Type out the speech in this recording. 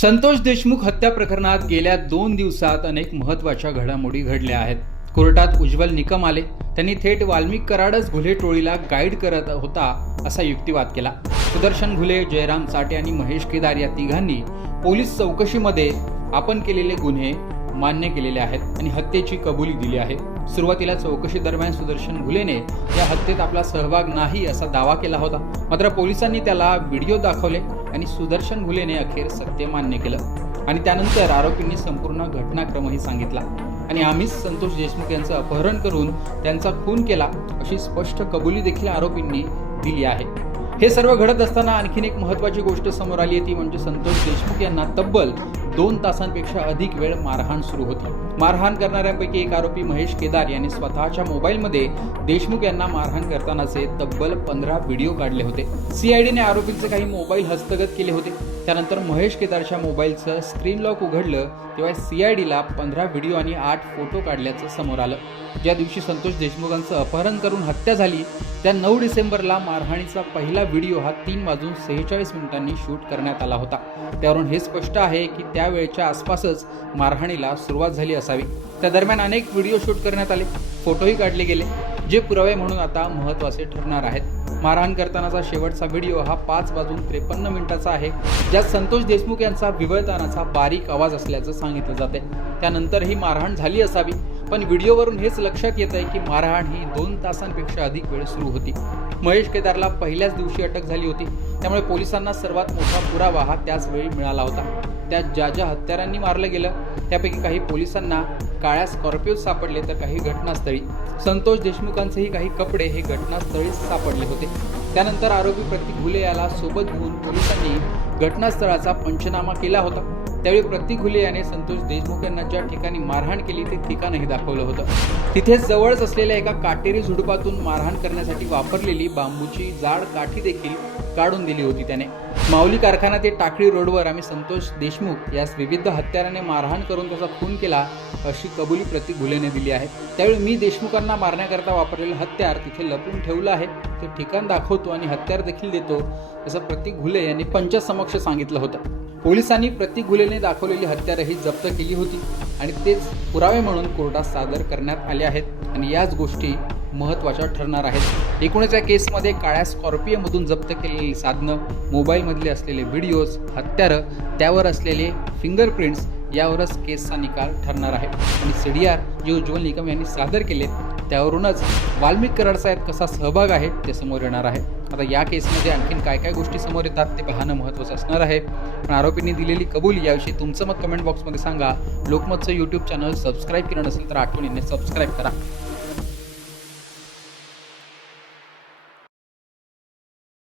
संतोष देशमुख हत्या प्रकरणात गेल्या दोन दिवसात अनेक महत्त्वाच्या घडामोडी घडल्या आहेत. कोर्टात उज्ज्वल निकम आले. त्यांनी थेट वाल्मिक कराडच घुले टोळीला गाईड करत होता असा युक्तिवाद केला. सुदर्शन घुले जयराम चाटे आणि महेश केदार या तिघांनी पोलीस चौकशीमध्ये आपण केलेले गुन्हे मान्य केलेले आहेत आणि हत्येची कबुली दिली आहे. सुरुवातीला चौकशी दरम्यान सुदर्शन घुलेने या हत्येत आपला सहभाग नाही असा दावा केला होता. मात्र पोलिसांनी त्याला व्हिडिओ दाखवले आणि सुदर्शन घुलेने अखेर सत्य मान्य केलं. आणि त्यानंतर आरोपींनी संपूर्ण घटनाक्रमही सांगितला. आणि आम्हीच संतोष देशमुख यांचं अपहरण करून त्यांचा खून केला अशी स्पष्ट कबुली देखील आरोपींनी दिली आहे. हे सर्व घडत असताना आणखीन एक महत्वाची गोष्ट समोर आली ती म्हणजे संतोष देशमुख यांना तब्बल दोन तासांपेक्षा अधिक वेळ मारहाण सुरू होती. मारहाण करणाऱ्यांपैकी एक आरोपी महेश केदार यांनी स्वतःच्या मोबाईलमध्ये देशमुख यांना मारहाण करतानाचे तब्बल पंधरा व्हिडिओ काढले होते. सीआयडीने आरोपींचे काही मोबाईल हस्तगत केले होते. त्यानंतर महेश केदारच्या मोबाईलचं स्क्रीन लॉक उघडलं तेव्हा सीआयडीला पंधरा व्हिडिओ आणि आठ फोटो काढल्याचं समोर आलं. ज्या दिवशी संतोष देशमुखांचं अपहरण करून हत्या झाली त्या नऊ डिसेंबरला मारहाणीचा पहिला व्हिडिओ हा तीन वाजून सेहेचाळीस मिनिटांनी शूट करण्यात आला होता. त्यावरून हे स्पष्ट आहे की त्यावेळेच्या आसपासच मारहाणीला सुरुवात झाली असावी. त्या दरम्यान अनेक व्हिडिओ शूट करण्यात आले. फोटोही काढले गेले जे पुरावे म्हणून आता महत्त्वाचे ठरणार आहेत. मारहाण करतानाचा शेवटचा व्हिडिओ हा पाच वाजून त्रेपन्न मिनिटाचा आहे. ज्यात संतोष देशमुख यांचा विवळतानाचा बारीक आवाज असल्याचं सांगितलं जाते त्यानंतर ही मारहाण झाली असावी पण व्हिडिओवरून हेच लक्षात येत आहे की मारहाण ही दोन तासांपेक्षा अधिक वेळ सुरू होती. महेश केदारला पहिल्याच दिवशी अटक झाली होती. त्यामुळे पोलिसांना सर्वात मोठा पुरावा हा त्याच वेळी मिळाला होता. त्यात ज्या ज्या हत्यारांनी मारलं गेलं त्यापैकी काही पोलिसांना काळ्या स्कॉर्पिओ सापडले तर काही घटनास्थळी. संतोष देशमुखांचेही काही कपडे हे घटनास्थळीच सापडले होते. त्यानंतर आरोपी प्रतीक घुले याला सोबत घेऊन पोलिसांनी घटनास्थळाचा पंचनामा केला होता. त्यावेळी प्रतीक घुले याने संतोष देशमुख यांना ज्या ठिकाणी मारहाण केली ते ठिकाणही दाखवलं होतं. तिथेच जवळच असलेल्या एका काटेरी झुडपातून मारहाण करण्यासाठी वापरलेली बांबूची जाड काठी देखील काढून दिली होती त्याने. माऊली कारखाना ते टाकळी रोडवर आम्ही संतोष देशमुख यास विविध हत्याराने मारहाण करून त्याचा खून केला अशी कबुली प्रतीक घुलेने दिली आहे. त्यावेळी मी देशमुखांना मारण्याकरता वापरलेलं हत्यार तिथे लपून ठेवलं आहे. ते ठिकाण दाखवतो आणि हत्यार देखील देतो असं प्रतीक घुले यांनी पंचासमक्ष सांगितलं होतं. पोलिसांनी प्रतीक गुलेने दाखवलेली हत्यारही जप्त केली होती आणि तेच पुरावे म्हणून कोर्टात सादर करण्यात आले आहेत. आणि याच गोष्टी महत्त्वाच्या ठरणार आहेत. एकूणच या केसमध्ये काळ्या स्कॉर्पिओमधून जप्त केलेली साधनं मोबाईलमधले असलेले व्हिडिओज हत्यारं त्यावर असलेले फिंगरप्रिंट्स यावरच केसचा निकाल ठरणार आहे. आणि C D R J Ujjwal Nikam यांनी सादर केले त्यावरूनच वाल्मिक कराडसाहेब कसा सहभाग आहे ते समोर येणार आहे. आता या केसमध्ये आणखीन काय काय गोष्टी समोर येतात ते पाहणं महत्त्वाचं असणार आहे. पण आरोपींनी दिलेली कबूल याविषयी तुमचं मत कमेंट बॉक्समध्ये सांगा. लोकमतचं यूट्यूब चॅनल सबस्क्राईब केलं नसेल तर आठवणीने सबस्क्राईब करा.